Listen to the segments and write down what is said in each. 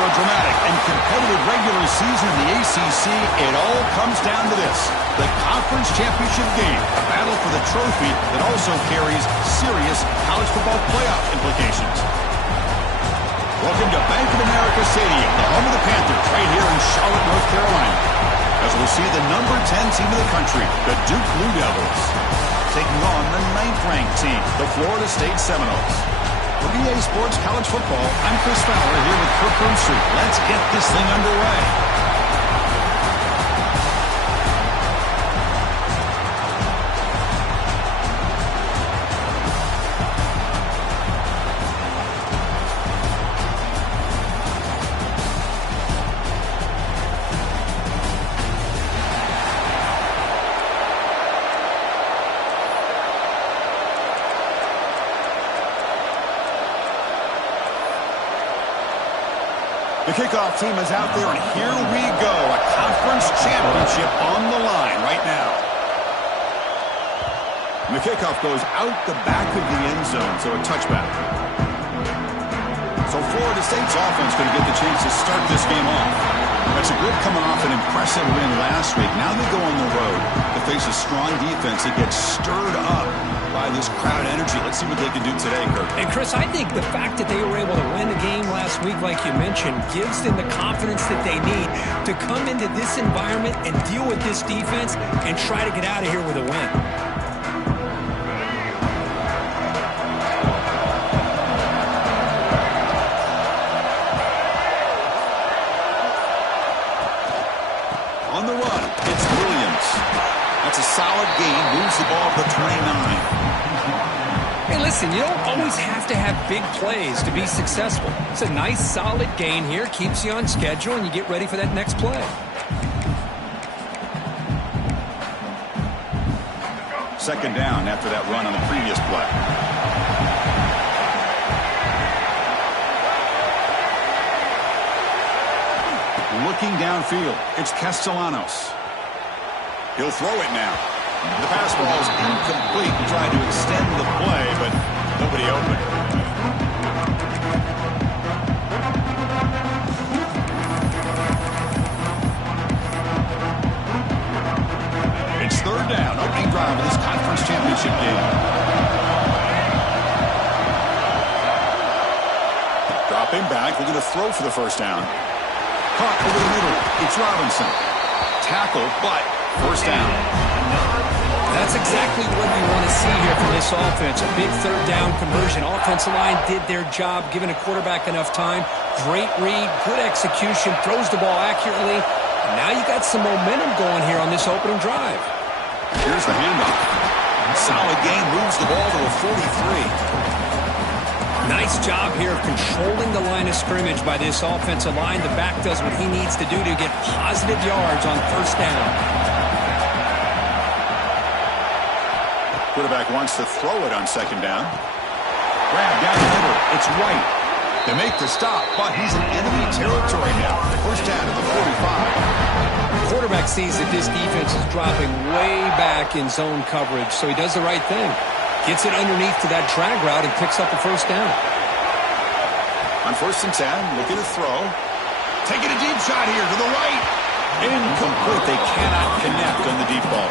After a dramatic and competitive regular season in the ACC, it all comes down to this: the conference championship game, a battle for the trophy that also carries serious college football playoff implications. Welcome to Bank of America Stadium, the home of the Panthers, right here in Charlotte, North Carolina, as we'll see the number 10 team in the country, the Duke Blue Devils, taking on the 9th-ranked team, the Florida State Seminoles. For EA Sports College Football, I'm Chris Fowler here with Kirk Broomstreet. Let's get this thing underway. The kickoff team is out there, and here we go. A conference championship on the line right now. And the kickoff goes out the back of the end zone, so a touchback. So Florida State's offense going to get the chance to start this game off. That's a group coming off an impressive win last week. Now they go on the road to face a strong defense that gets stirred up by this crowd energy. Let's see what they can do today, Kirk. And Chris, I think the fact that they were able to win the game last week, like you mentioned, gives them the confidence that they need to come into this environment and deal with this defense and try to get out of here with a win. On the run, it's Williams. That's a solid gain, moves the ball to the 29. Hey, listen, you don't always have to have big plays to be successful. It's a nice, solid gain here, keeps you on schedule, and you get ready for that next play. Second down after that run on the previous play. Looking downfield, it's Castellanos. He'll throw it now. The pass ball is incomplete. He tried to extend the play, but nobody open. It's third down, opening drive of this conference championship game. Dropping back, looking to throw for the first down. Caught over the middle. It's Robinson. Tackle, but first down. That's exactly what you want to see here from this offense. A big third down conversion. Offensive line did their job, giving a quarterback enough time. Great read, good execution, throws the ball accurately. And now you got some momentum going here on this opening drive. Here's the handoff. Solid gain, moves the ball to a 43. Nice job here of controlling the line of scrimmage by this offensive line. The back does what he needs to do to get positive yards on first down. Quarterback wants to throw it on second down. Grab down the middle. It's White. They make the stop, but he's in enemy territory now. First down at the 45. The quarterback sees that this defense is dropping way back in zone coverage, so he does the right thing. Gets it underneath to that drag route and picks up the first down. On first and 10, looking to throw. Taking a deep shot here to the right. Incomplete. They cannot connect on the deep ball.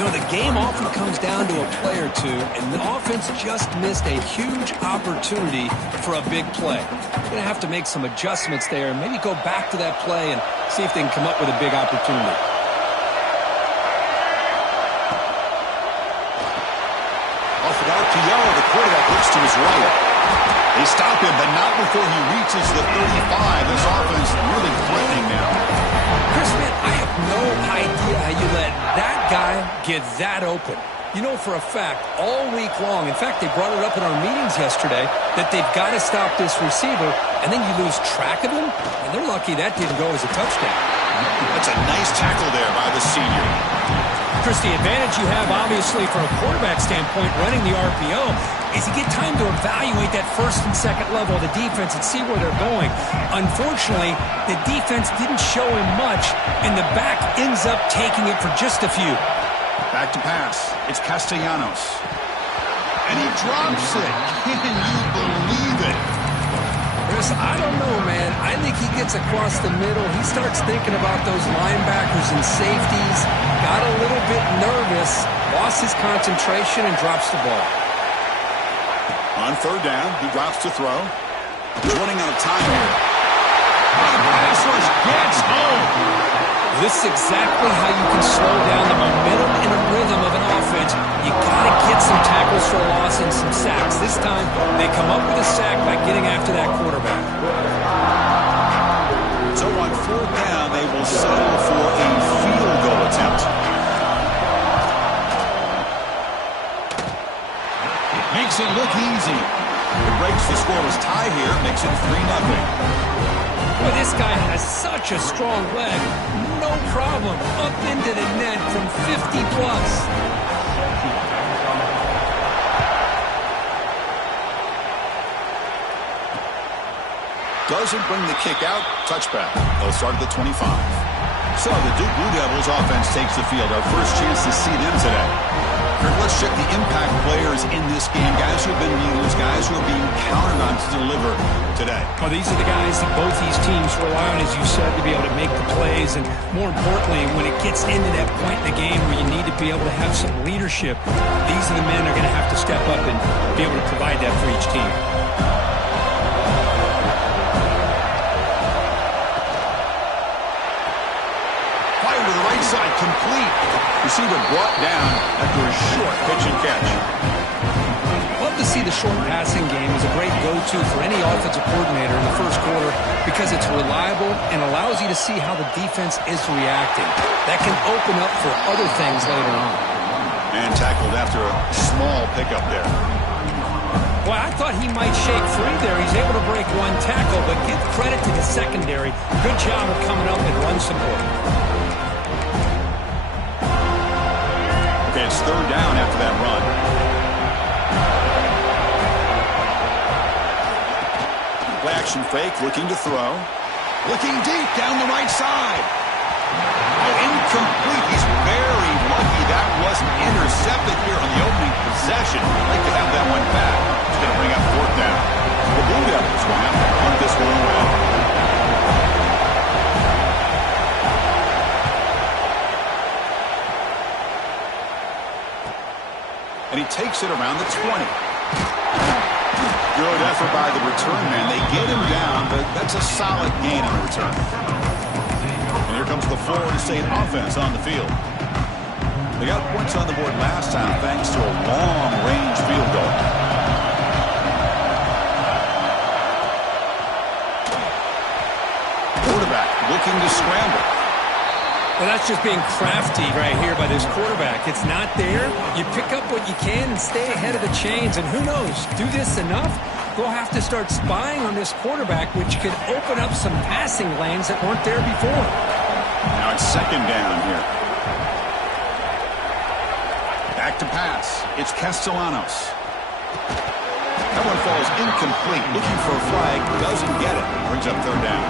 You know, the game often comes down to a play or two, and the offense just missed a huge opportunity for a big play. They're going to have to make some adjustments there and maybe go back to that play and see if they can come up with a big opportunity. The quarterback looks to his right. They stop him, but not before he reaches the 35. This offense really threatening now. Chris, man, I have no idea how you let that guy get that open. You know for a fact, all week long, in fact, they brought it up in our meetings yesterday, that they've got to stop this receiver, and then you lose track of him, and they're lucky that didn't go as a touchdown. That's a nice tackle there by the senior. Chris, the advantage you have, obviously, from a quarterback standpoint, running the RPO, is you get time to evaluate that first and second level of the defense and see where they're going. Unfortunately, the defense didn't show him much, and the back ends up taking it for just a few. Back to pass. It's Castellanos. And he drops it. Can you believe it? Chris, I don't know, man. I think he gets across the middle. He starts thinking about those linebackers and safeties. Got a little bit nervous, lost his concentration, and drops the ball. On third down, he drops to throw. He's running out of time here. The pass rush gets home. This is exactly how you can slow down the momentum and a rhythm of an offense. You got to get some tackles for a loss and some sacks. This time, they come up with a sack by getting after that quarterback. So on fourth down, they will settle for a field goal attempt. Makes it look easy. It breaks the scoreless tie here, makes it 3-0. Well, this guy has such a strong leg. No problem. Up into the net from 50+. Doesn't bring the kick out. Touchback. They'll start at the 25. So the Duke Blue Devils offense takes the field. Our first chance to see them today. Kirk, let's check the impact players in this game. Guys who have been leaders, guys who are being counted on to deliver today. Well, these are the guys that both these teams rely on, as you said, to be able to make the plays. And more importantly, when it gets into that point in the game where you need to be able to have some leadership, these are the men that are going to have to step up and be able to provide that for each team. Fire to the right side, complete. Receiver brought down after a short pitch and catch. Love to see the short passing game as a great go-to for any offensive coordinator in the first quarter because it's reliable and allows you to see how the defense is reacting. That can open up for other things later on. And tackled after a small pickup there. Well, I thought he might shake free there. He's able to break one tackle, but give credit to the secondary. Good job of coming up and run support. Okay, it's third down after that run. Play action fake, looking to throw. Looking deep down the right side. Oh, incomplete. He's very lucky that wasn't intercepted here on the opening possession. Like to have that one back. It's going to bring up fourth down. The Blue Devils will have to punt this one away. And he takes it around the 20. Good effort by the return man. They get him down, but that's a solid gain on the return. And here comes the Florida State offense on the field. They got points on the board last time thanks to a long-range field goal. Quarterback looking to scramble. Well, that's just being crafty right here by this quarterback. It's not there. You pick up what you can and stay ahead of the chains. And who knows, do this enough, they'll have to start spying on this quarterback, which could open up some passing lanes that weren't there before. Now it's second down here. Back to pass. It's Castellanos. That one falls incomplete. Looking for a flag. Doesn't get it. Brings up third down.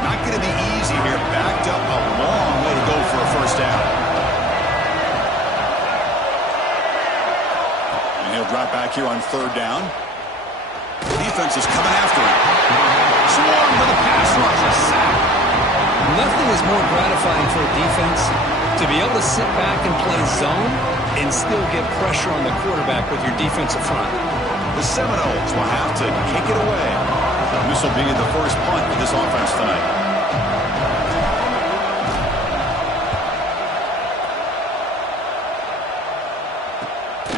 Not going to be easy here. Backed up a long way to go for a first down. And he'll drop back here on third down. The defense is coming after him. Swarm with a pass rush. A sack. Nothing is more gratifying for a defense to be able to sit back and play zone and still get pressure on the quarterback with your defensive front. The Seminoles will have to kick it away. This will be the first punt for this offense tonight.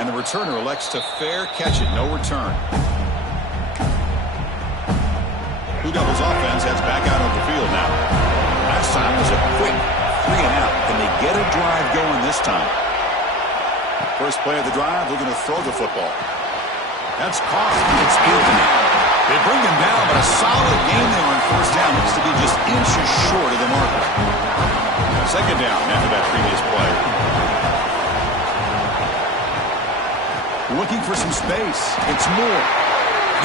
And the returner elects to fair catch it. No return. Blue Devils offense heads back out on the field now. Last time was a quick 3-and-out. Can they get a drive going this time? First play of the drive, looking to throw the football. That's caught. It's Anthony. They bring him down, but a solid game there on first down. Looks to be just inches short of the marker. Second down after that previous play. Looking for some space. It's Moore.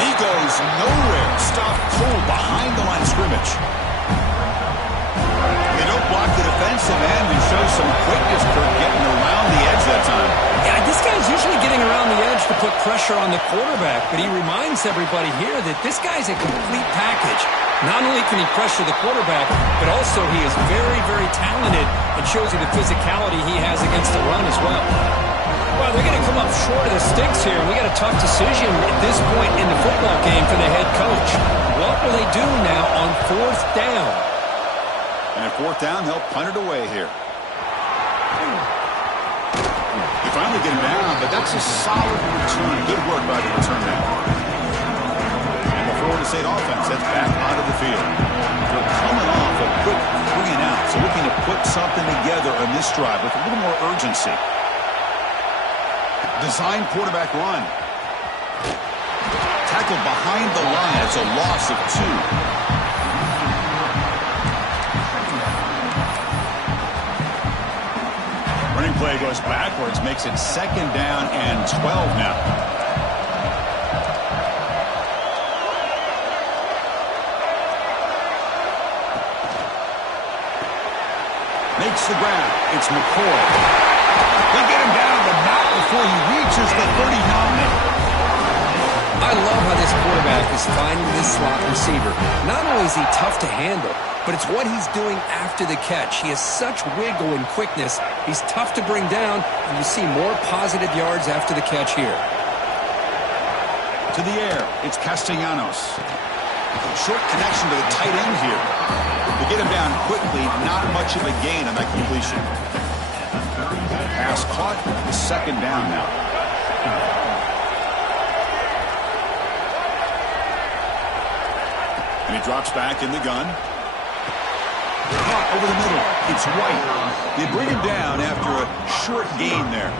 He goes nowhere. Stopped cold behind the line of scrimmage. They don't block the defensive end and show some quickness for getting around the edge that time. Yeah, this guy's usually getting around the edge to to put pressure on the quarterback, but he reminds everybody here that this guy's a complete package. Not only can he pressure the quarterback, but also he is very, very talented and shows you the physicality he has against the run as well. Well, they're going to come up short of the sticks here. We got a tough decision at this point in the football game for the head coach. What will they do now on 4th down? And at 4th down, they'll punt it away here. They finally get him down, but that's a solid return. Good work by the return man. And the Florida State offense heads back onto the field. They're coming off a quick 3-and-out, so looking to put something together on this drive with a little more urgency. Design quarterback run. Tackled behind the line. It's a loss of 2. Running play goes backwards, makes it 2nd down and 12 now. Makes the grab. It's McCoy. They get him down, but not before he reaches the 39. I love how this quarterback is finding this slot receiver. Not only is he tough to handle, but it's what he's doing after the catch. He has such wiggle and quickness. He's tough to bring down, and you see more positive yards after the catch here. To the air, it's Castellanos. Short connection to the tight end here. To get him down quickly, not much of a gain on that completion. Pass caught, 2nd down now. And he drops back in the gun. Caught over the middle. It's White. They bring him down after a short gain there.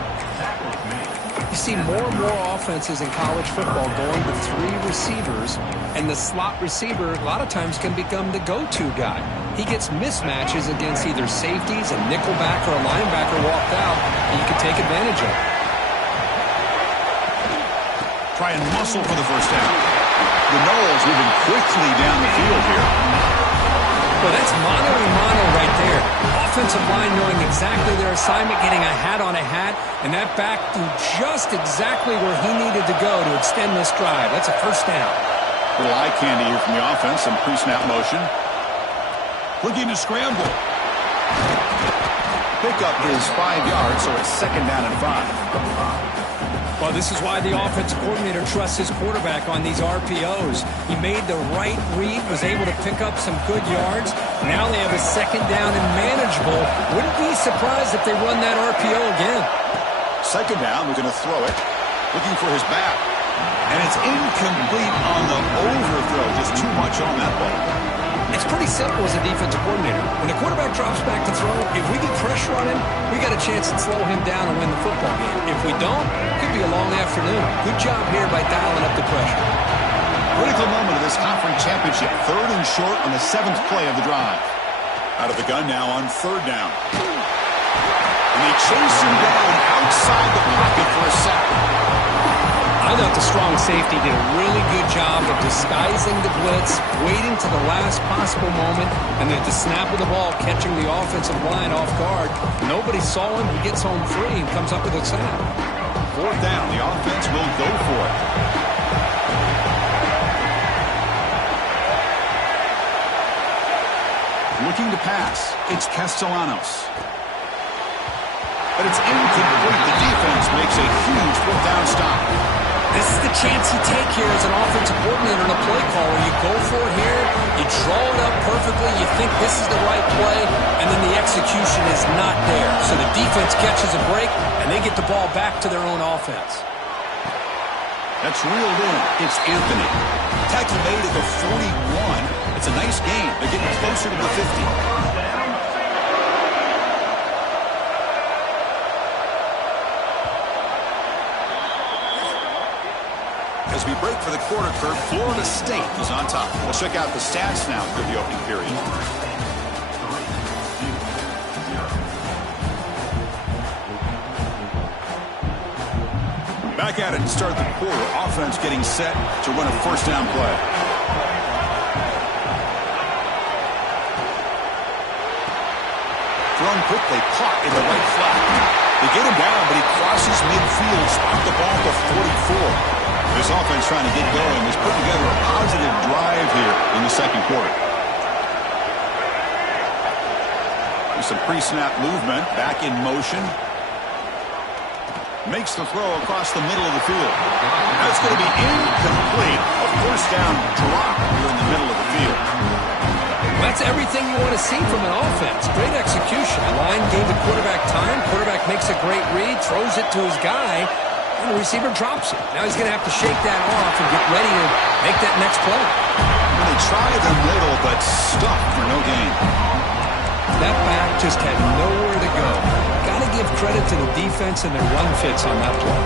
You see more and more offenses in college football going to 3 receivers, and the slot receiver a lot of times can become the go-to guy. He gets mismatches against either safeties, a nickelback, or a linebacker walked out, and you can take advantage of it. Try and muscle for the 1st down. The Noles moving quickly down the field here. Well, that's mono right there. Offensive line knowing exactly their assignment, getting a hat on a hat, and that back to just exactly where he needed to go to extend this drive. That's a 1st down. Little eye candy here from the offense, some pre-snap motion. Looking to scramble. Pickup is 5 yards, so it's 2nd down and 5. Well, this is why the offensive coordinator trusts his quarterback on these RPOs. He made the right read, was able to pick up some good yards. Now they have a 2nd down and manageable. Wouldn't be surprised if they run that RPO again. 2nd down, we're going to throw it. Looking for his back. And it's incomplete on the overthrow. Just too much on that ball. It's pretty simple as a defensive coordinator. When the quarterback drops back to throw, if we get pressure on him, we got a chance to slow him down and win the football game. If we don't, it could be a long afternoon. Good job here by dialing up the pressure. Critical moment of this conference championship. 3rd and short on the 7th play of the drive. Out of the gun now on 3rd down. And they chase him down outside the pocket for a sack. I thought the strong safety did a really good job of disguising the blitz, waiting to the last possible moment, and then at the snap of the ball, catching the offensive line off guard. Nobody saw him. He gets home free and comes up with a sack. 4th down. The offense will go for it. Looking to pass. It's Castellanos. But it's incomplete. The defense makes a huge 4th down stop. This is the chance you take here as an offensive coordinator and a play caller. You go for it here, you draw it up perfectly, you think this is the right play, and then the execution is not there. So the defense catches a break, and they get the ball back to their own offense. That's reeled in. It's Anthony. Tackle made at the 41. It's a nice gain. They're getting closer to the 50. As we break for the quarter, Kurt, Florida State is on top. We'll check out the stats now for the opening period. Back at it to start the quarter. Offense getting set to run a 1st down play. Thrown quickly, caught in the right flat. They get him down, but he crosses midfield, spot the ball to 44. This offense trying to get going is putting together a positive drive here in the second quarter. There's some pre-snap movement, back in motion. Makes the throw across the middle of the field. That's going to be incomplete. A first down drop here in the middle of the field. That's everything you want to see from an offense. Great execution. Line gave the quarterback time. Quarterback makes a great read, throws it to his guy, and the receiver drops it. Now he's going to have to shake that off and get ready to make that next play. They try the middle, but stuck for no gain. That back just had nowhere to go. Got to give credit to the defense and their run fits on that play.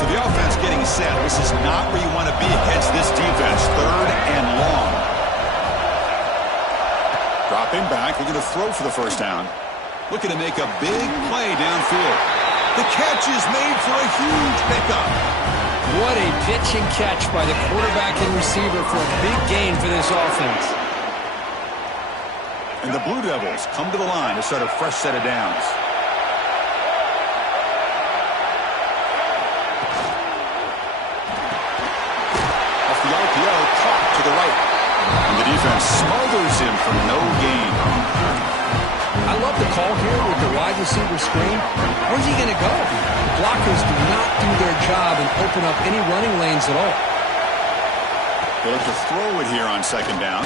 So the offense getting set. This is not where you want to be against this defense. Third and long. Dropping back. They're going to throw for the first down. Looking to make a big play downfield. The catch is made for a huge pickup. What a pitch and catch by the quarterback and receiver for a big gain for this offense. And the Blue Devils come to the line to start a fresh set of downs. Off the RPO, caught to the right. And the defense smothers him for no gain. I love the call here with the wide receiver screen. Where's he going to go? Blockers do not do their job and open up any running lanes at all. They look to throw it here on second down.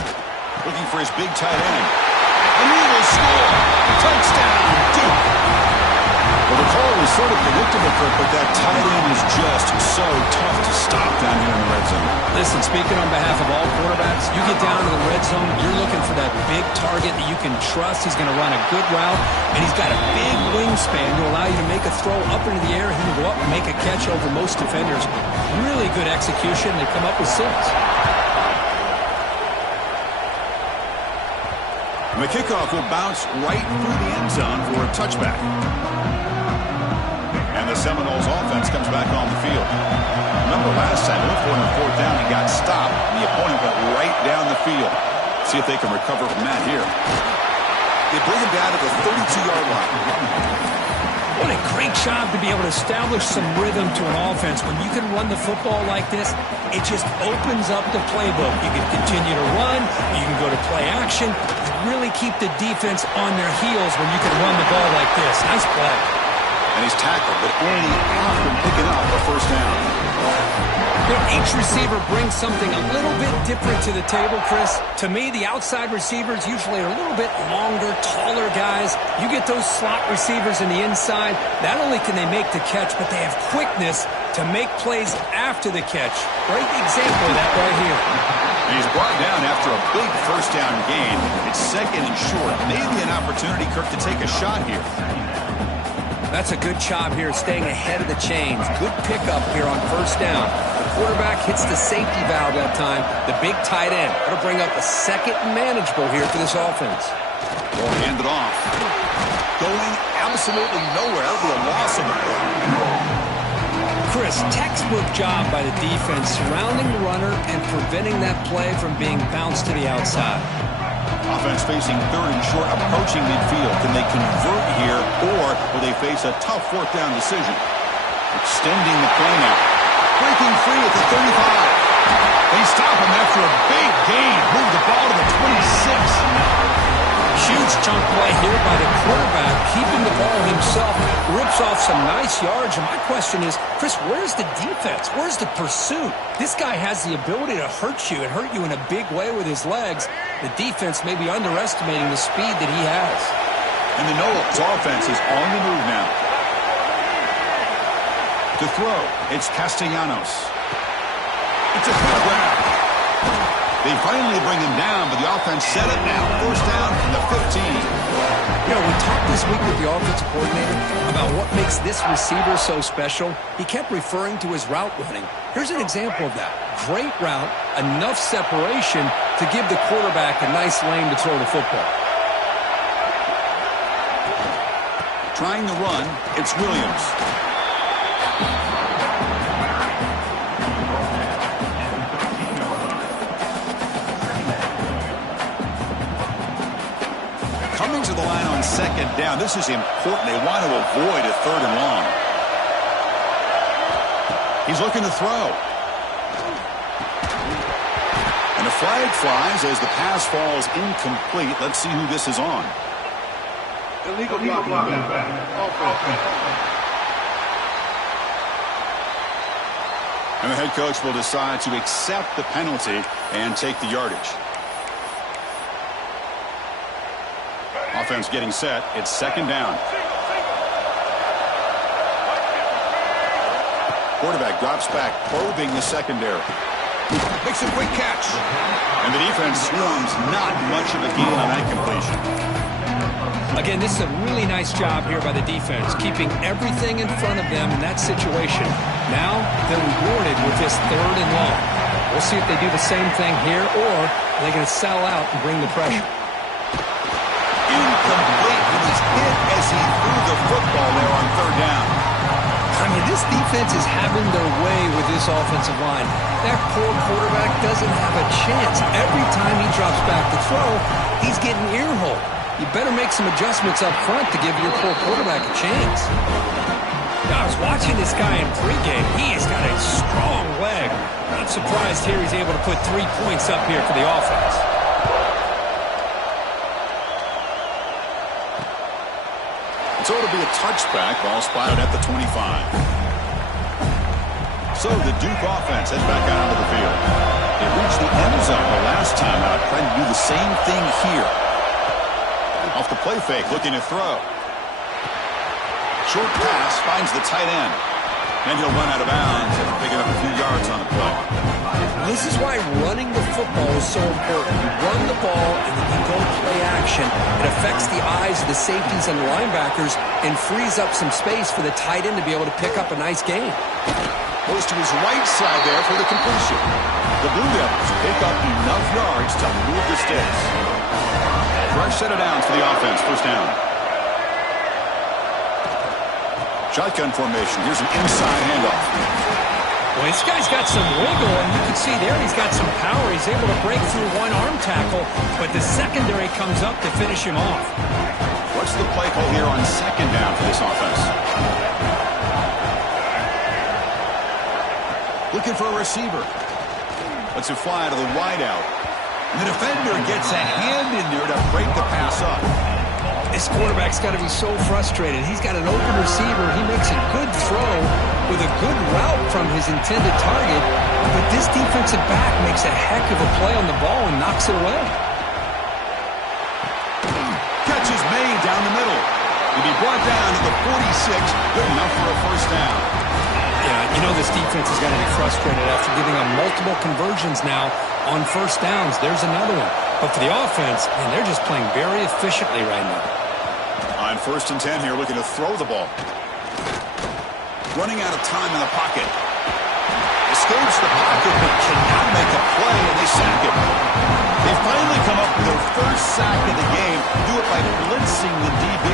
Looking for his big tight end. And he will score. Touchdown, Duke. Well, the call was sort of predictable, Kirk, but that tight end is just so tough to stop down here in the red zone. Listen, speaking on behalf of all quarterbacks, you get down to the red zone, you're looking for that big target that you can trust. He's going to run a good route, and he's got a big wingspan to allow you to make a throw up into the air. He can go up and make a catch over most defenders. Really good execution. They come up with 6. And the kickoff will bounce right through the end zone for a touchback. And the Seminoles offense comes back on the field. Remember last time, they went for it on fourth down and got stopped. The opponent went right down the field. See if they can recover from that here. They bring him down to the 32-yard line. What a great job to be able to establish some rhythm to an offense. When you can run the football like this, it just opens up the playbook. You can continue to run. You can go to play action. You really keep the defense on their heels when you can run the ball like this. Nice play. And he's tackled, but only after picking up a first down. You know, each receiver brings something a little bit different to the table, Chris. To me, the outside receivers usually are a little bit longer, taller guys. You get those slot receivers in the inside, not only can they make the catch, but they have quickness to make plays after the catch. Great example of that right here. And he's brought down after a big first down gain. It's second and short. Maybe an opportunity, Kirk, to take a shot here. That's a good job here, staying ahead of the chains. Good pickup here on first down. The quarterback hits the safety valve that time. The big tight end. That'll bring up a second and manageable here for this offense. Ball handed off. Going absolutely nowhere. That'll be a loss of the ball. Chris, textbook job by the defense, surrounding the runner and preventing that play from being bounced to the outside. Offense facing third and short, approaching midfield. Can they convert here, or will they face a tough fourth down decision? Extending the play now. Breaking free at the 35. They stop him after a big gain. Move the ball to the 26. Huge chunk play here by the quarterback, keeping the ball himself, rips off some nice yards. And my question is, Chris, where's the defense? Where's the pursuit? This guy has the ability to hurt you and hurt you in a big way with his legs. The defense may be underestimating the speed that he has. And the Noles offense is on the move now. To throw, it's Castellanos. It's a good grab. They finally bring him down, but the offense set it now. First down from the 15. You know, we talked this week with the offensive coordinator about what makes this receiver so special. He kept referring to his route running. Here's an example of that. Great route, enough separation to give the quarterback a nice lane to throw the football. Trying the run, it's Williams. Coming to the line on second down. This is important. They want to avoid a third and long. He's looking to throw. And a flag flies as the pass falls incomplete. Let's see who this is on. Illegal blocking back. And the head coach will decide to accept the penalty and take the yardage. Offense getting set. It's second down. Quarterback drops back, probing the secondary. Makes a quick catch. And the defense swarms. Not much of a gain on that completion. Again, this is a really nice job here by the defense, keeping everything in front of them in that situation. Now, they're rewarded with this third and long. We'll see if they do the same thing here, or are they going to sell out and bring the pressure? Incomplete. He was hit as he threw the football there on third down. I mean, this defense is having their way with this offensive line. That poor quarterback doesn't have a chance. Every time he drops back to throw, he's getting ear-hole. You better make some adjustments up front to give your poor quarterback a chance. Now, I was watching this guy in pregame. He has got a strong leg. Not surprised here he's able to put 3 points up here for the offense. So it'll be a touchback. Ball spotted at the 25. So the Duke offense heads back out onto the field. They reached the end zone the last time out, trying to do the same thing here. Off the play fake, looking to throw. Short pass finds the tight end. And he'll run out of bounds, picking up a few yards on the play. This is why running the football is so important. You run the ball and then you go play action. It affects the eyes of the safeties and the linebackers and frees up some space for the tight end to be able to pick up a nice gain. Goes to his right side there for the completion. The Blue Devils pick up enough yards to move the sticks. Fresh set of downs for the offense. First down. Shotgun formation. Here's an inside handoff. Well, this guy's got some wiggle, and you can see there he's got some power. He's able to break through one arm tackle, but the secondary comes up to finish him off. What's the play call here on second down for this offense? Looking for a receiver. Lets it fly to the wideout. And the defender gets a hand in there to break the pass up. This quarterback's got to be so frustrated. He's got an open receiver. He makes a good throw with a good route from his intended target, but this defensive back makes a heck of a play on the ball and knocks it away. Catch is made down the middle. He'll be brought down to the 46, good enough for a first down. Yeah, you know this defense is going to be frustrated after giving up multiple conversions now on first downs. There's another one. But for the offense, man, they're just playing very efficiently right now. On first and 10 here, looking to throw the ball. Running out of time in the pocket. Escapes the pocket, but cannot make a play, and they sack him. They finally come up with their first sack of the game. Do it by blitzing the DB.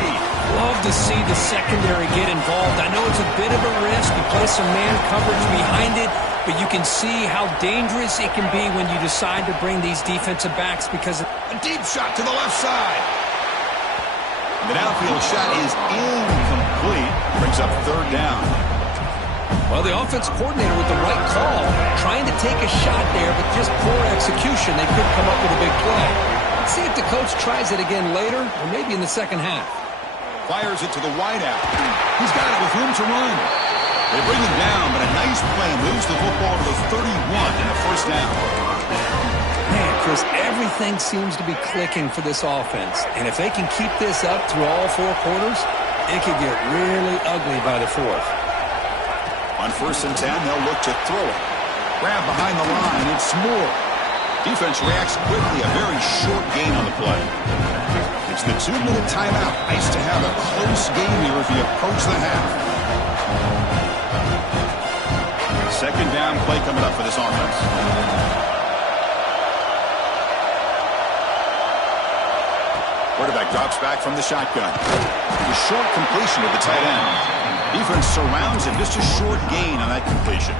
Love to see the secondary get involved. I know it's a bit of a risk. You play some man coverage behind it, but you can see how dangerous it can be when you decide to bring these defensive backs because a deep shot to the left side. The downfield shot is incomplete. Brings up third down. Well, the offense coordinator with the right call, trying to take a shot there, but just poor execution. They could come up with a big play. Let's see if the coach tries it again later, or maybe in the second half. Fires it to the wideout. He's got it with room to run. They bring him down, but a nice play moves the football to the 31 and a first down. Man, Chris, everything seems to be clicking for this offense. And if they can keep this up through all four quarters, it could get really ugly by the fourth. On first and 10, they'll look to throw it. Grab behind the line, it's Moore. Defense reacts quickly, a very short gain on the play. It's the 2-minute timeout. Nice to have a close game here as we approach the half. Second down play coming up for this offense. Quarterback drops back from the shotgun. A short completion to the tight end. Defense surrounds him. Just a short gain on that completion.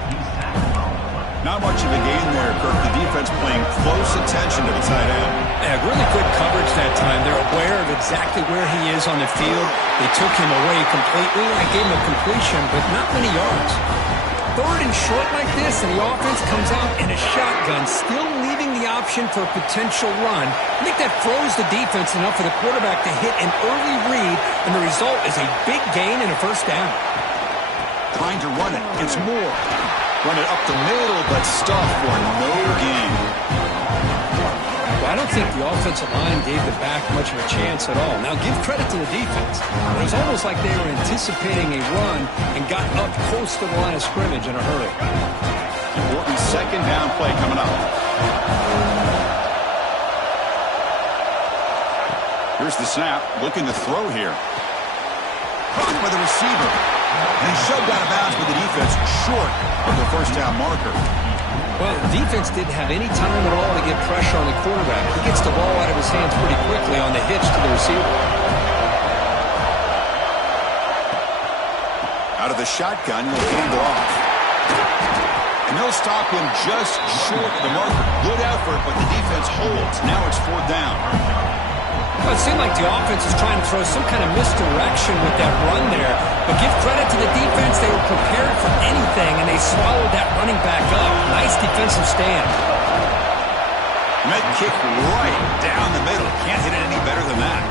Not much of a gain there, Kirk. The defense paying close attention to the tight end. Yeah, really good coverage that time. They're aware of exactly where he is on the field. They took him away completely. I gave him a completion, but not many yards. Third and short like this, and the offense comes out in a shotgun, still leaving the option for a potential run. I think that throws the defense enough for the quarterback to hit an early read, and the result is a big gain and a first down. Trying to run it. It's Moore. Run it up the middle, but stuffed for no gain. Well, I don't think the offensive line gave the back much of a chance at all. Now, give credit to the defense. It was almost like they were anticipating a run and got up close to the line of scrimmage in a hurry. Important second down play coming up. Here's the snap. Looking to throw here. Caught by the receiver. And he's shoved out of bounds with the defense short of the first down marker. Well, the defense didn't have any time at all to get pressure on the quarterback. He gets the ball out of his hands pretty quickly on the hitch to the receiver. Out of the shotgun, he'll hand it off. And they'll stop him just short of the marker. Good effort, but the defense holds. Now it's fourth down. Well, it seemed like the offense is trying to throw some kind of misdirection with that run there. But give credit to the defense. They were prepared for anything, and they swallowed that running back up. Nice defensive stand. And that kick right down the middle. Can't hit it any better than that.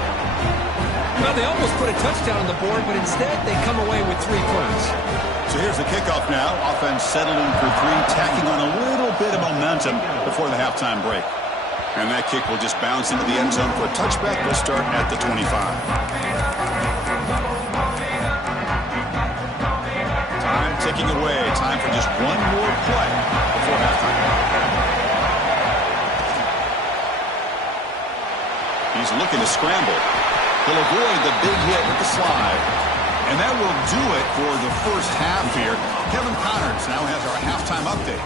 Well, they almost put a touchdown on the board, but instead they come away with 3 points. So here's the kickoff now. Offense settling for 3, tacking on a little bit of momentum before the halftime break. And that kick will just bounce into the end zone for a touchback. We'll start at the 25. Time ticking away. Time for just one more play before halftime. He's looking to scramble. He'll avoid the big hit with the slide. And that will do it for the first half here. Kevin Connors now has our halftime update.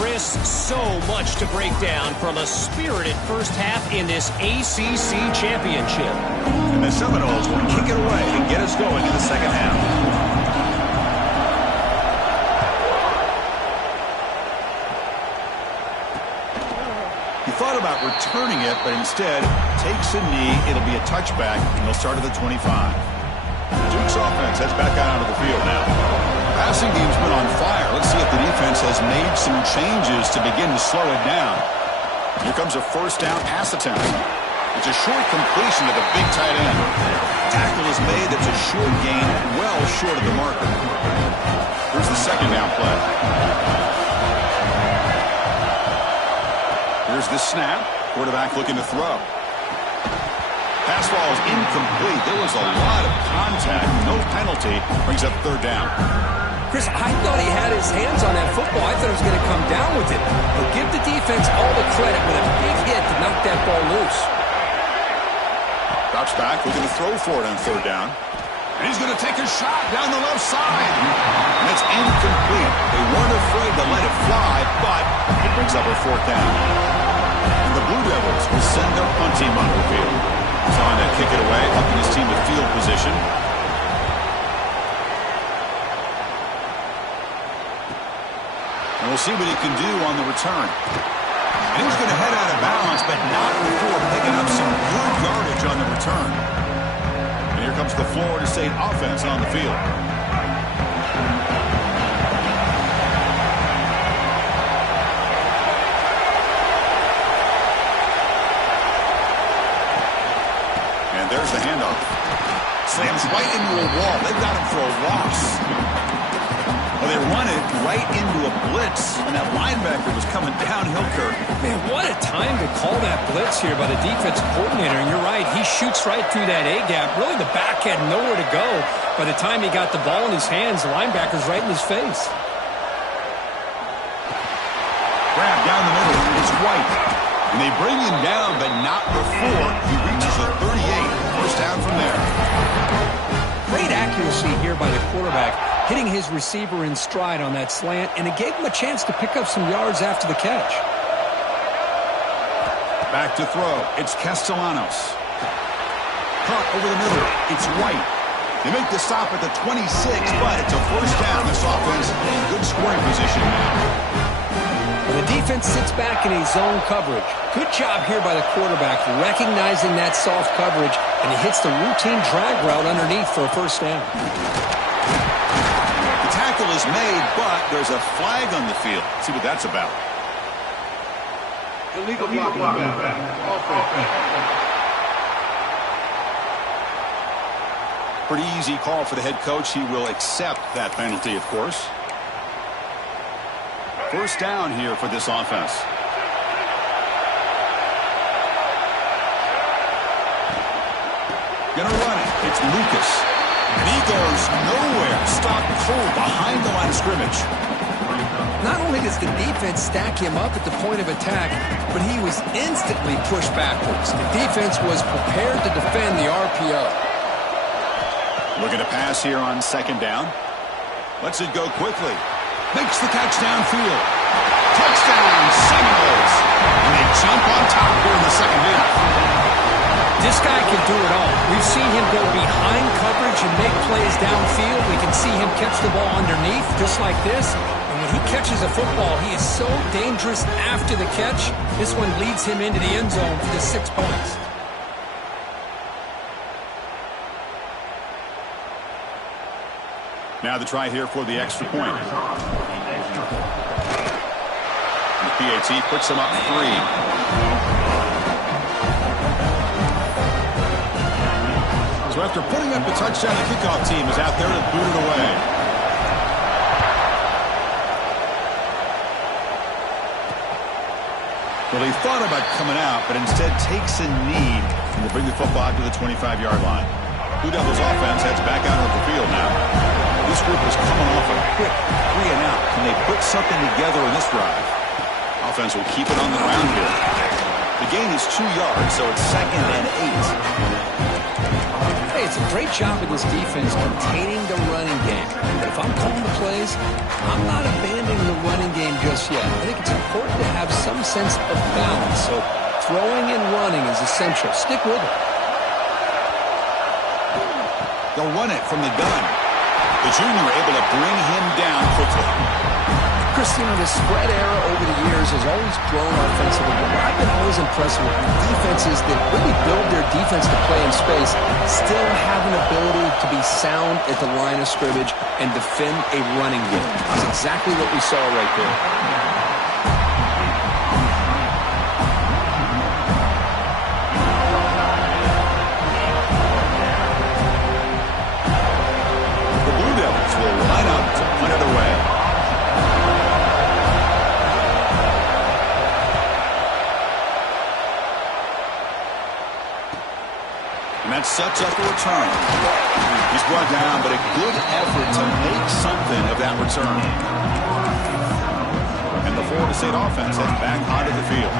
Chris, so much to break down from a spirited first half in this ACC Championship. And the Seminoles will kick it away and get us going in the second half. He thought about returning it, but instead takes a knee. It'll be a touchback, and they'll start at the 25. Duke's offense heads back out onto the field now. Passing game's been on fire. Let's see if the defense has made some changes to begin to slow it down. Here comes a first down pass attempt. It's a short completion to the big tight end. Tackle is made. That's a short gain, well short of the marker. Here's the second down play. Here's the snap. Quarterback looking to throw. Pass ball is incomplete. There was a lot of contact. No penalty. Brings up third down. Chris, I thought he had his hands on that football. I thought he was going to come down with it. But give the defense all the credit with a big hit to knock that ball loose. Drops back, looking to throw for it on third down. And he's going to take a shot down the left side. And it's incomplete. They weren't afraid to let it fly, but it brings up a fourth down. And the Blue Devils will send their punt team onto the field. Trying to kick it away, helping his team to field position. And we'll see what he can do on the return. And he's going to head out of bounds, but not before picking up some good yardage on the return. And here comes the Florida State offense on the field. And there's the handoff. Slams right into a wall. They've got him for a loss. Well, they run it right into a blitz, and that linebacker was coming downhill, Kirk. Man, what a time to call that blitz here by the defensive coordinator. And you're right, he shoots right through that A-gap. Really, the back had nowhere to go. By the time he got the ball in his hands, the linebacker's right in his face. Grab down the middle. It's White. And they bring him down, but not before he reaches the 38. First down from there. Great accuracy here by the quarterback, hitting his receiver in stride on that slant, and it gave him a chance to pick up some yards after the catch. Back to throw. It's Castellanos. Caught over the middle. It's White. They make the stop at the 26, but it's a first down. This offense in good scoring position now. And the defense sits back in a zone coverage. Good job here by the quarterback recognizing that soft coverage, and he hits the routine drag route underneath for a first down. The tackle is made, but there's a flag on the field. Let's see what that's about. Illegal blocking. Offense. Pretty easy call for the head coach. He will accept that penalty, of course. First down here for this offense. Gonna run it. It's Lucas. And he goes nowhere. Stopped cold behind the line of scrimmage. Not only does the defense stack him up at the point of attack, but he was instantly pushed backwards. The defense was prepared to defend the RPO. Looking to pass here on second down. Lets it go quickly. Makes the catch downfield. Touchdown, Seminoles. And they jump on top here in the second half. This guy can do it all. We've seen him go behind coverage and make plays downfield. We can see him catch the ball underneath just like this. And when he catches a football, he is so dangerous after the catch. This one leads him into the end zone for the 6 points. Now the try here for the extra point. The PAT puts him up 3. So after putting up the touchdown, the kickoff team is out there to boot it away. Well, he thought about coming out, but instead takes a knee and will bring the football out to the 25-yard line. Blue Devils offense heads back out of the field now. This group is coming off a quick 3 and out. Can they put something together in this drive? Offense will keep it on the ground here. The gain is 2 yards, so it's 2nd and 8. Hey, it's a great job of this defense containing the running game. But if I'm calling the plays, I'm not abandoning the running game just yet. I think it's important to have some sense of balance. So throwing and running is essential. Stick with it. They'll run it from the gun. The junior able to bring him down quickly. Christian, the spread era over the years has always grown offensively, but I've been always impressed with defenses that really build their defense to play in space, still have an ability to be sound at the line of scrimmage and defend a running game. That's exactly what we saw right there. Line up to punt it away. And that sets up a return. He's brought down, but a good effort to make something of that return. And the Florida State offense heads back onto the field.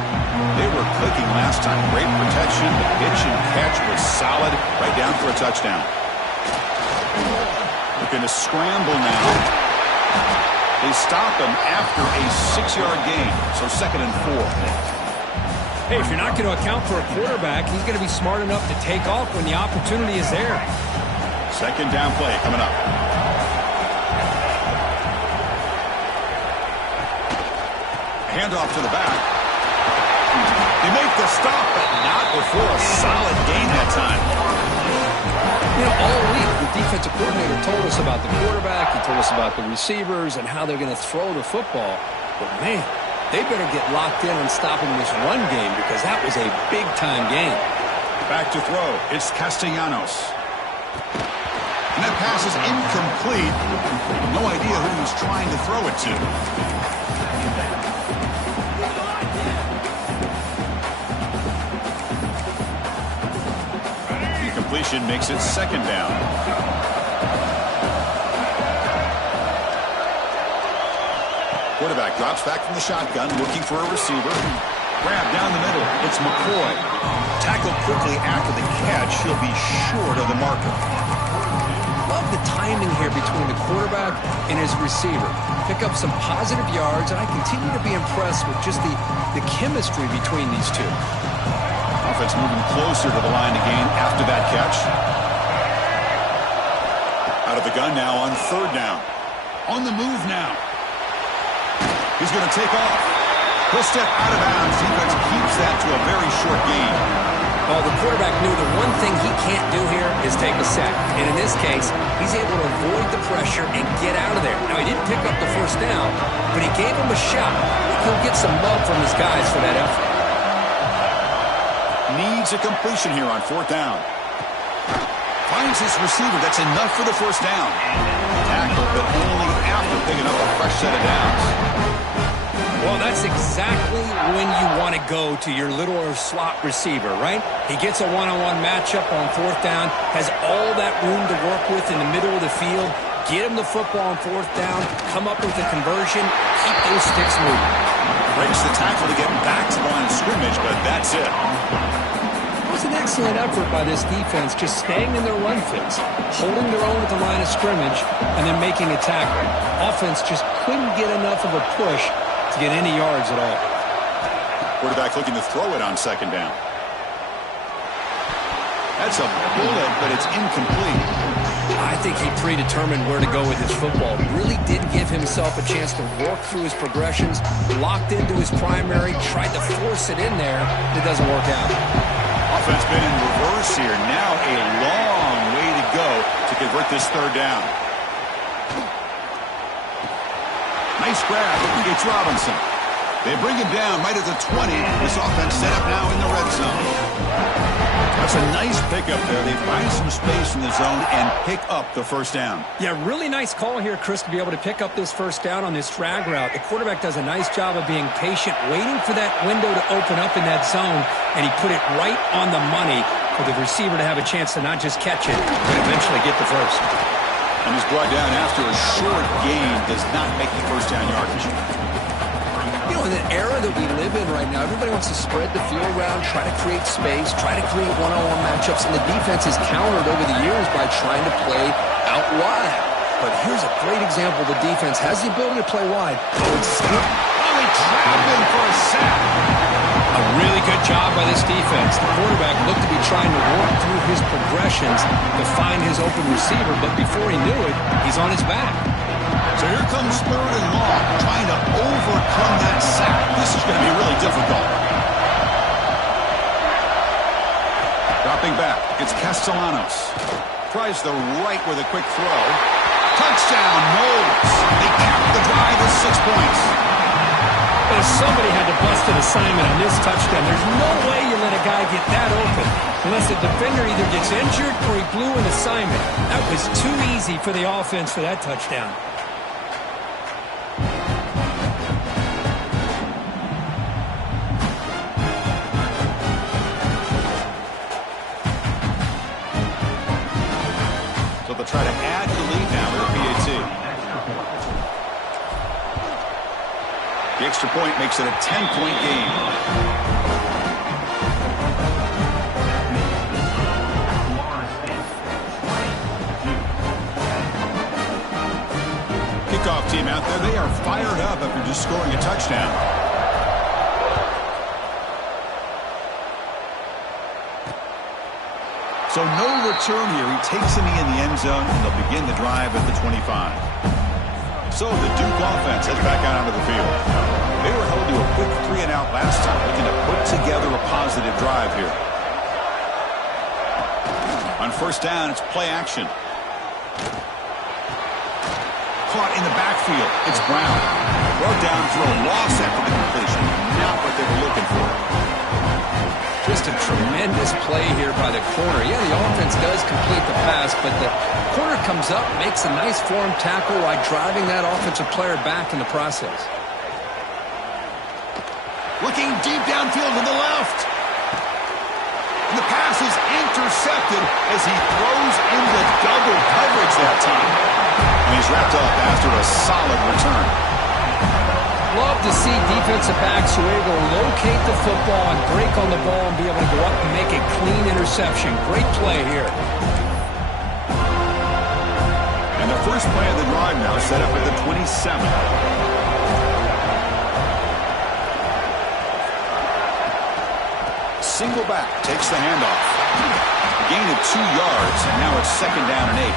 They were clicking last time. Great protection. The pitch and catch was solid. Right down for a touchdown. Looking to scramble now. They stop him after a 6-yard gain, so 2nd and 4. Hey, if you're not going to account for a quarterback, he's going to be smart enough to take off when the opportunity is there. 2nd down play coming up. Handoff to the back. They make the stop, but not before a solid gain that time. You know, all week, the defensive coordinator told us about the quarterback. He told us about the receivers and how they're going to throw the football. But, man, they better get locked in on stopping this run game because that was a big-time game. Back to throw. It's Castellanos. And that pass is incomplete. No idea who he was trying to throw it to. Completion makes it 2nd down. Quarterback drops back from the shotgun, looking for a receiver. Grab down the middle. It's McCoy. Tackled quickly after the catch. He'll be short of the marker. Love the timing here between the quarterback and his receiver. Pick up some positive yards, and I continue to be impressed with just the chemistry between these two. Offense moving closer to the line to gain after that catch. Out of the gun now on 3rd down. On the move now. He's going to take off. He'll step out of bounds. Defense keeps that to a very short gain. Well, the quarterback knew the one thing he can't do here is take a sack. And in this case, he's able to avoid the pressure and get out of there. Now, he didn't pick up the first down, but he gave him a shot. He'll get some love from his guys for that effort. Needs a completion here on 4th down. Finds his receiver. That's enough for the first down. Tackle, but only after picking up a fresh set of downs. Well, that's exactly when you want to go to your little slot receiver, right? He gets a one-on-one matchup on 4th down, has all that room to work with in the middle of the field. Get him the football on 4th down, come up with a conversion, keep those sticks moving. Breaks the tackle to get back to the line of scrimmage, but that's it. It was an excellent effort by this defense, just staying in their run fits, holding their own at the line of scrimmage, and then making a tackle. Offense just couldn't get enough of a push to get any yards at all. Quarterback looking to throw it on 2nd down. That's a bullet, but it's incomplete. I think he predetermined where to go with his football. Really didn't give himself a chance to work through his progressions, locked into his primary, tried to force it in there. It doesn't work out. Offense been in reverse here. Now a long way to go to convert this 3rd down. Nice grab. It's Robinson. They bring him down right at the 20. This offense set up now in the red zone. That's a nice pickup there. They find some space in the zone and pick up the first down. Yeah, really nice call here, Chris, to be able to pick up this first down on this drag route. The quarterback does a nice job of being patient, waiting for that window to open up in that zone, and he put it right on the money for the receiver to have a chance to not just catch it, but eventually get the first. And he's brought down after a short gain. Does not make the first down yardage. You know, in the era that we live in right now, everybody wants to spread the field around, try to create space, try to create one-on-one matchups, and the defense is countered over the years by trying to play out wide. But here's a great example. The defense has the ability to play wide. Oh, it's he trapped him for a sack. A really good job by this defense. The quarterback looked to be trying to work through his progressions to find his open receiver, but before he knew it, he's on his back. So here comes 3rd and long, trying to overcome that sack. This is going to be really difficult. Dropping back, it's Castellanos. Tries the right with a quick throw. Touchdown, Knowles. They cap the drive with 6 points. But if somebody had to bust an assignment on this touchdown, there's no way you let a guy get that open unless the defender either gets injured or he blew an assignment. That was too easy for the offense for that touchdown. So they'll try to add to the lead now with a PAT. The extra point makes it a 10-point game. Kickoff team out there. They are fired up after just scoring a touchdown. So no return here. He takes him in the end zone, and they'll begin the drive at the 25. So the Duke offense heads back out onto the field. They were held to a quick 3-and-out last time, looking to put together a positive drive here. On 1st down, it's play action. Caught in the backfield. It's Brown. Brought down for a loss after the completion. Not what they were looking for. Just a tremendous play here by the corner. Yeah, the offense does complete the pass, but the corner comes up, makes a nice form tackle while driving that offensive player back in the process. Looking deep downfield to the left. And the pass is intercepted as he throws into double coverage that time. And he's wrapped up after a solid return. Love to see defensive backs who are able to locate the football and break on the ball and be able to go up and make a clean interception. Great play here. And the first play of the drive now set up at the 27. Single back, takes the handoff. Gain of 2 yards, and now it's 2nd down and 8.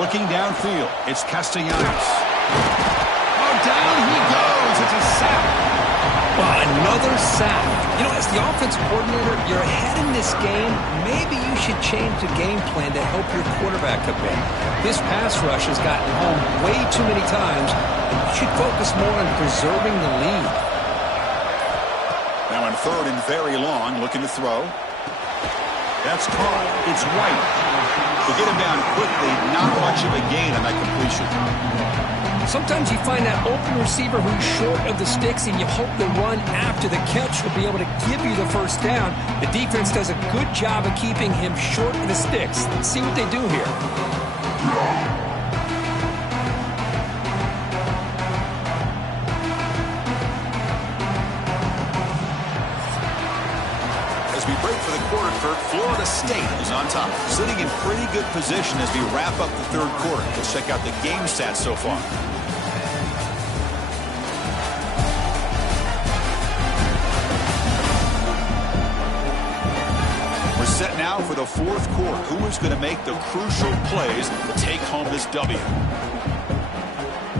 Looking downfield, it's Castellanos. Oh, down he goes. It's a sack. Another sack. You know, as the offensive coordinator, you're ahead in this game. Maybe you should change the game plan to help your quarterback a bit. This pass rush has gotten home way too many times, and you should focus more on preserving the lead. Now on 3rd and very long, looking to throw. That's caught. It's White. To get him down quickly, not much of a gain on that completion. Sometimes you find that open receiver who's short of the sticks, and you hope the run after the catch will be able to give you the first down. The defense does a good job of keeping him short of the sticks. Let's see what they do here. As we break for the quarter, Kurt, Florida State is on top, sitting in pretty good position as we wrap up the 3rd quarter. Let's check out the game stats so far. Set now for the 4th quarter. Who is going to make the crucial plays to take home this W?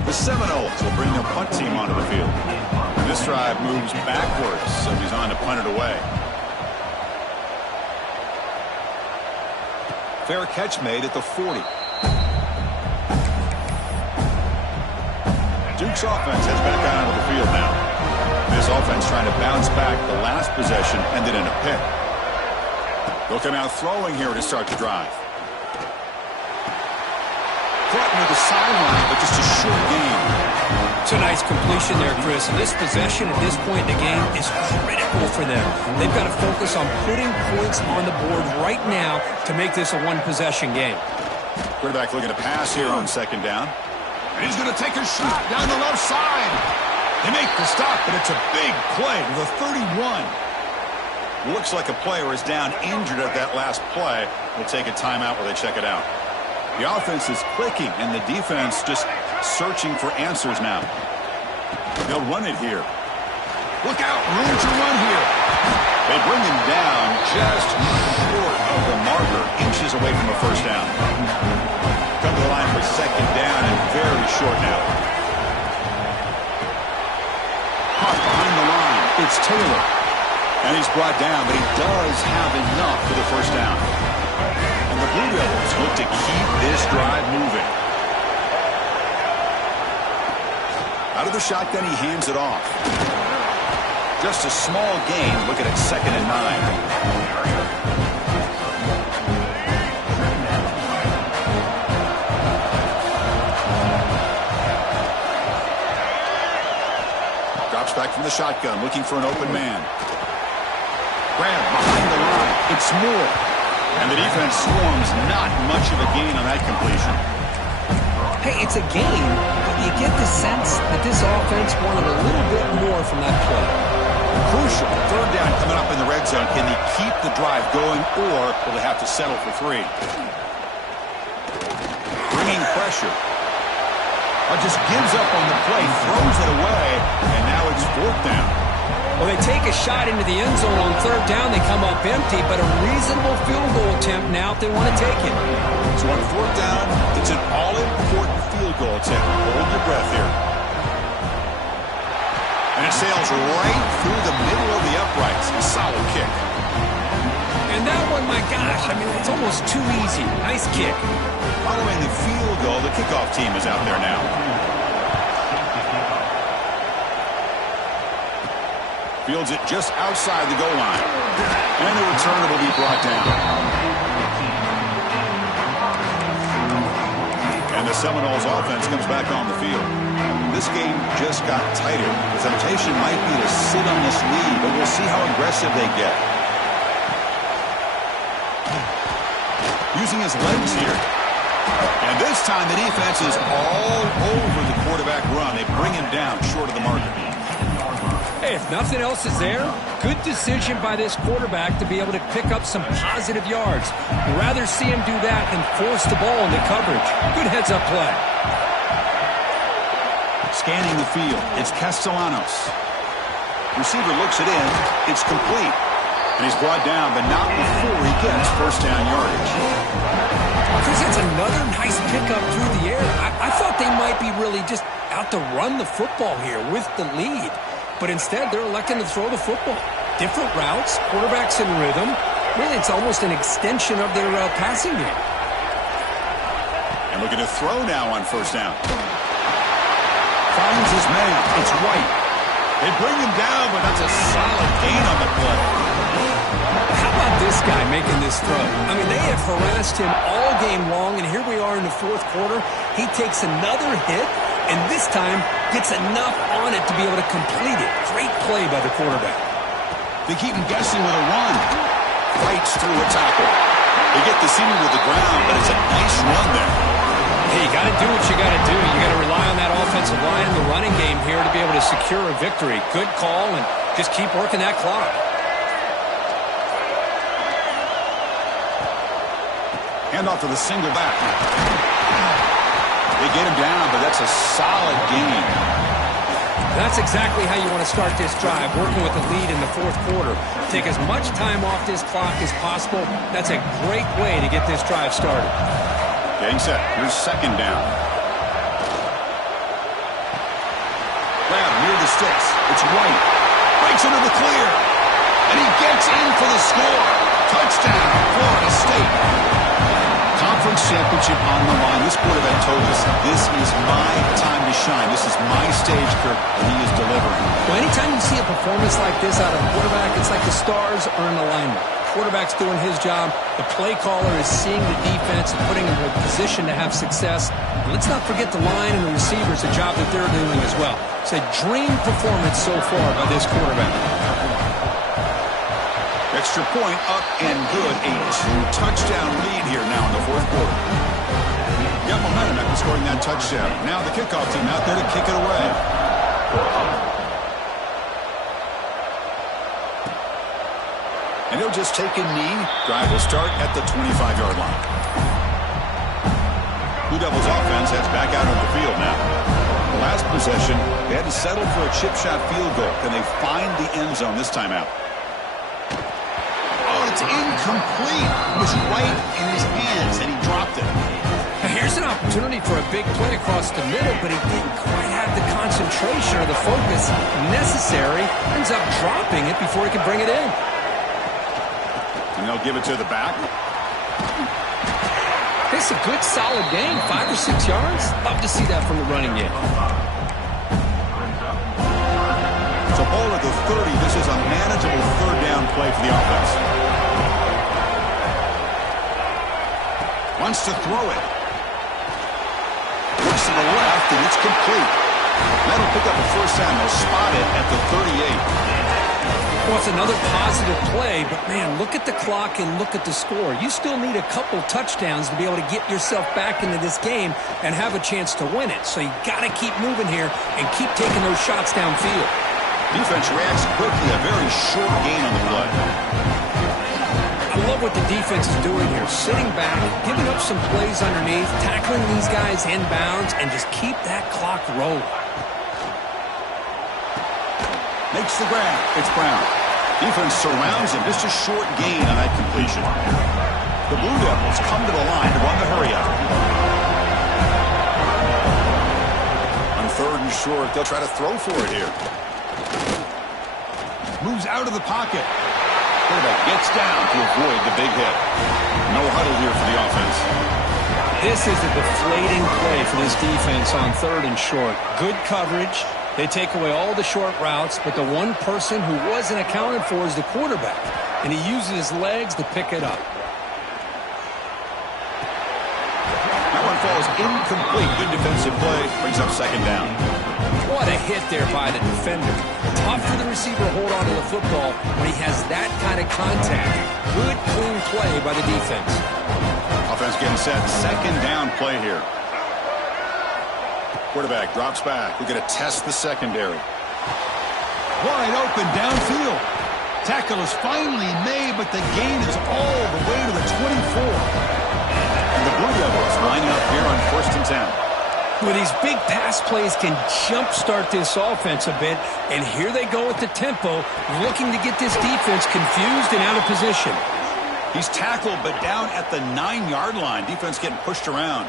The Seminoles will bring their punt team onto the field. And this drive moves backwards, so he's on to punt it away. Fair catch made at the 40. Duke's offense heads back out onto the field now. This offense trying to bounce back. The last possession ended in a pick. They'll come out throwing here to start the drive. Caught near the sideline, but just a short gain. It's a nice completion there, Chris. This possession at this point in the game is critical for them. They've got to focus on putting points on the board right now to make this a one-possession game. Quarterback looking to pass here on 2nd down. And he's going to take a shot down the left side. They make the stop, but it's a big play to the 31. Looks like a player is down injured at that last play. We'll take a timeout while they check it out. The offense is clicking, and the defense just searching for answers now. They'll run it here. Look out, room to run here. They bring him down just short of the marker, inches away from a first down. Come to the line for 2nd down and very short now. Caught behind the line. It's Taylor. And he's brought down, but he does have enough for the first down. And the Blue Devils look to keep this drive moving. Out of the shotgun, he hands it off. Just a small gain. Look at it, 2nd and 9. Drops back from the shotgun, looking for an open man. Grab behind the line. It's Moore. And the defense swarms. Not much of a gain on that completion. Hey, it's a gain, but you get the sense that this offense wanted a little bit more from that play. Crucial. 3rd down coming up in the red zone. Can they keep the drive going, or will they have to settle for 3? Bringing pressure. Just gives up on the play, throws it away, and now it's 4th down. Well, they take a shot into the end zone on 3rd down. They come up empty, but a reasonable field goal attempt now if they want to take it. So on 4th down, it's an all-important field goal attempt. Hold your breath here. And it sails right through the middle of the uprights. A solid kick. And that one, my gosh, I mean, it's almost too easy. Nice kick. Following the field goal, the kickoff team is out there now. Fields it just outside the goal line. And the returner will be brought down. And the Seminoles offense comes back on the field. This game just got tighter. The temptation might be to sit on this lead, but we'll see how aggressive they get. Using his legs here. And this time the defense is all over the quarterback run. They bring him down short of the marker. Hey, if nothing else is there, good decision by this quarterback to be able to pick up some positive yards. I'd rather see him do that than force the ball into coverage. Good heads-up play. Scanning the field, it's Castellanos. Receiver looks it in. It's complete. And he's brought down, but not before he gets first down yardage. Chris, it's another nice pickup really just out to run the football here with the lead. But instead, they're electing to throw the football. Different routes, quarterbacks in rhythm. Really, it's almost an extension of their passing game. And looking to throw now on first down. Finds his man. It's White. They bring him down, but that's a solid gain on the play. How about this guy making this throw? I mean, they have harassed him all game long, and here we are in the fourth quarter. He takes another hit, and this time gets enough on it to be able to complete it. Great play by the quarterback. They keep him guessing with a run. Fights through a tackle. They get the ceiling with the ground, but it's a nice run there. Hey, you got to do what you got to do. You got to rely on that offensive line in the running game here to be able to secure a victory. Good call, and just keep working that clock. Hand off to the single back. They get him down, but that's a solid gain. That's exactly how you want to start this drive, working with the lead in the fourth quarter. Take as much time off this clock as possible. That's a great way to get this drive started. Getting set. Here's second down. Grab near the sticks. It's White. Breaks into the clear. And he gets in for the score. Touchdown, Florida State. Conference championship on the line. This quarterback told us, this is my time to shine. This is my stage, Kirk, and he is delivering. Well, anytime you see a performance like this out of a quarterback, it's like the stars are in alignment. Quarterback's doing his job. The play caller is seeing the defense and putting him in a position to have success. And let's not forget the line and the receivers, the job that they're doing as well. It's a dream performance so far by this quarterback. Extra point up and good. A 2-touchdown lead here now in the fourth quarter. Got momentum after scoring that touchdown. Now the kickoff team out there to kick it away. And he'll just take a knee. Drive will start at the 25-yard line. Blue Devils offense heads back out on the field now. The last possession, they had to settle for a chip shot field goal. Can they find the end zone this time out? It's incomplete. It was right in his hands, and he dropped it. Now here's an opportunity for a big play across the middle, but he didn't quite have the concentration or the focus necessary. Ends up dropping it before he could bring it in. And they'll give it to the back. It's a good, solid gain, 5 or 6 yards. Love to see that from the running game. So ball at the 30. This is a manageable third down play for the offense. Wants to throw it. Looks to the left, and it's complete. That'll pick up a first down. They'll spot it at the 38. Well, it's another positive play, but, man, look at the clock and look at the score. You still need a couple touchdowns to be able to get yourself back into this game and have a chance to win it. So you got to keep moving here and keep taking those shots downfield. Defense reacts quickly. A very short gain on the play. I love what the defense is doing here. Sitting back, giving up some plays underneath, tackling these guys inbounds, and just keep that clock rolling. Makes the grab. It's Brown. Defense surrounds him. Just a short gain on that completion. The Blue Devils come to the line to run the hurry-up. On third and short, they'll try to throw for it here. Moves out of the pocket. Quarterback gets down to avoid the big hit. No huddle here for the offense. This is a deflating play for this defense on third and short. Good coverage. They take away all the short routes, but the one person who wasn't accounted for is the quarterback, and he uses his legs to pick it up. That one falls incomplete. Good defensive play. Brings up second down. What a hit there by the defender. Tough for the receiver to hold on to the football when he has that kind of contact. Good, clean play by the defense. Offense getting set. Second down play here. Quarterback drops back. We're going to test the secondary. Wide open downfield. Tackle is finally made, but the gain is all the way to the 24. And the Blue Devils lining up here on 1st and 10. Well, these big pass plays can jumpstart this offense a bit, and here they go with the tempo, looking to get this defense confused and out of position. He's tackled, but down at the 9-yard line. Defense getting pushed around.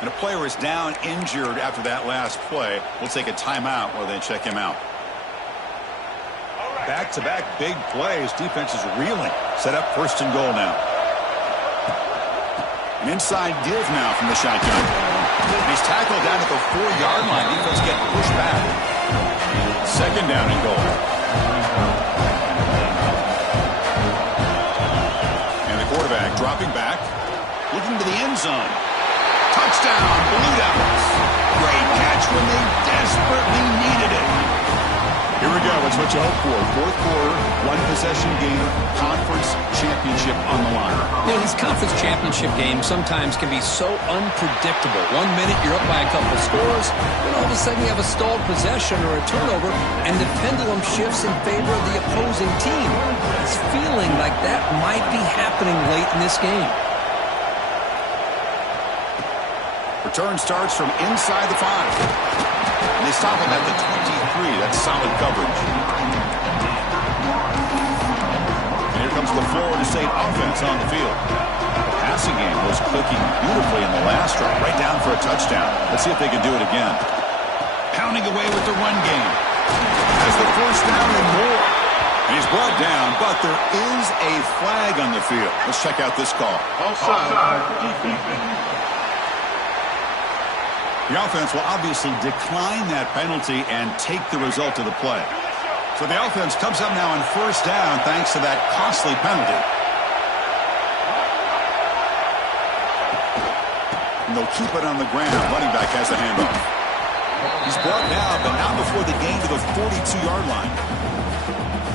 And a player is down injured after that last play. We'll take a timeout while they check him out. Back-to-back big plays. Defense is reeling. Set up first and goal now. An inside give now from the shotgun. And he's tackled down at the 4-yard line. Defense getting pushed back. Second down and goal. And the quarterback dropping back. Looking to the end zone. Touchdown, Blue Devils. Great catch when they desperately needed it. Here we go. It's what you hope for. Fourth quarter, one-possession game, conference championship on the line. You know, these conference championship games sometimes can be so unpredictable. 1 minute you're up by a couple of scores, then all of a sudden you have a stalled possession or a turnover, and the pendulum shifts in favor of the opposing team. It's feeling like that might be happening late in this game. Return starts from inside the 5. And they stop him at the 23. That's solid coverage. And here comes the Florida State offense on the field. The passing game was clicking beautifully in the last drive, right down for a touchdown. Let's see if they can do it again. Pounding away with the run game. Has the first down and more. And he's brought down, but there is a flag on the field. Let's check out this call. Offside. Defense. The offense will obviously decline that penalty and take the result of the play. So the offense comes up now on first down thanks to that costly penalty. And they'll keep it on the ground. Running back has the handoff. He's brought down, but not before the gain to the 42-yard line.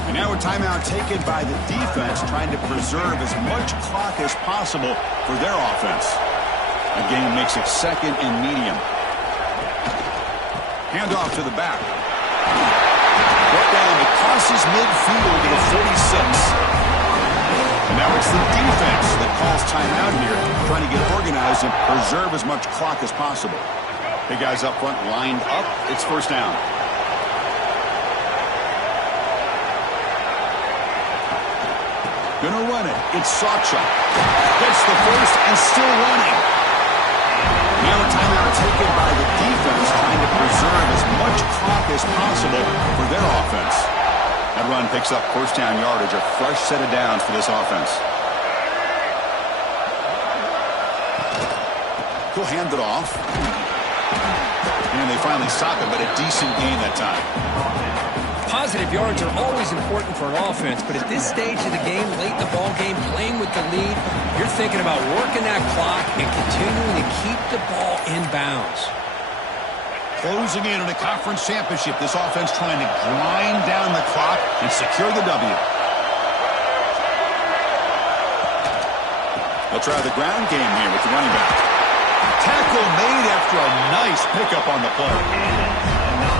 And now a timeout taken by the defense, trying to preserve as much clock as possible for their offense. The game makes it second and medium. Handoff to the back. Brought down, it crosses midfield to the 46. And now it's the defense that calls timeout here, trying to get organized and preserve as much clock as possible. Big guys up front lined up. It's first down. Gonna run it. It's Sawchuk. Gets the first and still running. Now a timeout taken by the defense, trying to preserve as much clock as possible for their offense. That run picks up first down yardage, a fresh set of downs for this offense. He'll hand it off. And they finally stop it, but a decent gain that time. Positive yards are always important for an offense, but at this stage of the game, late in the ball game, playing with the lead, you're thinking about working that clock and continuing to keep the ball in bounds. Closing in on a conference championship, this offense trying to grind down the clock and secure the W. They'll try the ground game here with the running back. Tackle made after a nice pickup on the play.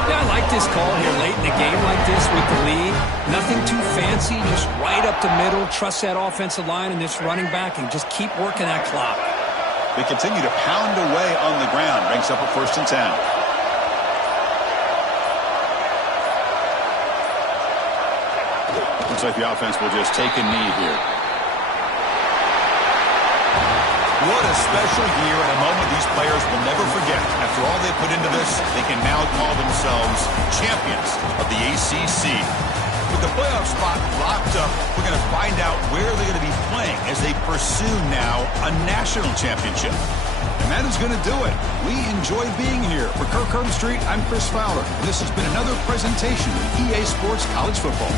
Yeah, I like this call here late in the game like this with the lead. Nothing too fancy, just right up the middle. Trust that offensive line and this running back and just keep working that clock. They continue to pound away on the ground. Brings up a first and 10. Looks like the offense will just take a knee here. What a special year and a moment these players will never forget. After all they put into this, they can now call themselves champions of the ACC. With the playoff spot locked up, we're going to find out where they're going to be playing as they pursue now a national championship. And that is going to do it. We enjoy being here. For Kirk Street, I'm Chris Fowler. This has been another presentation of EA Sports College Football.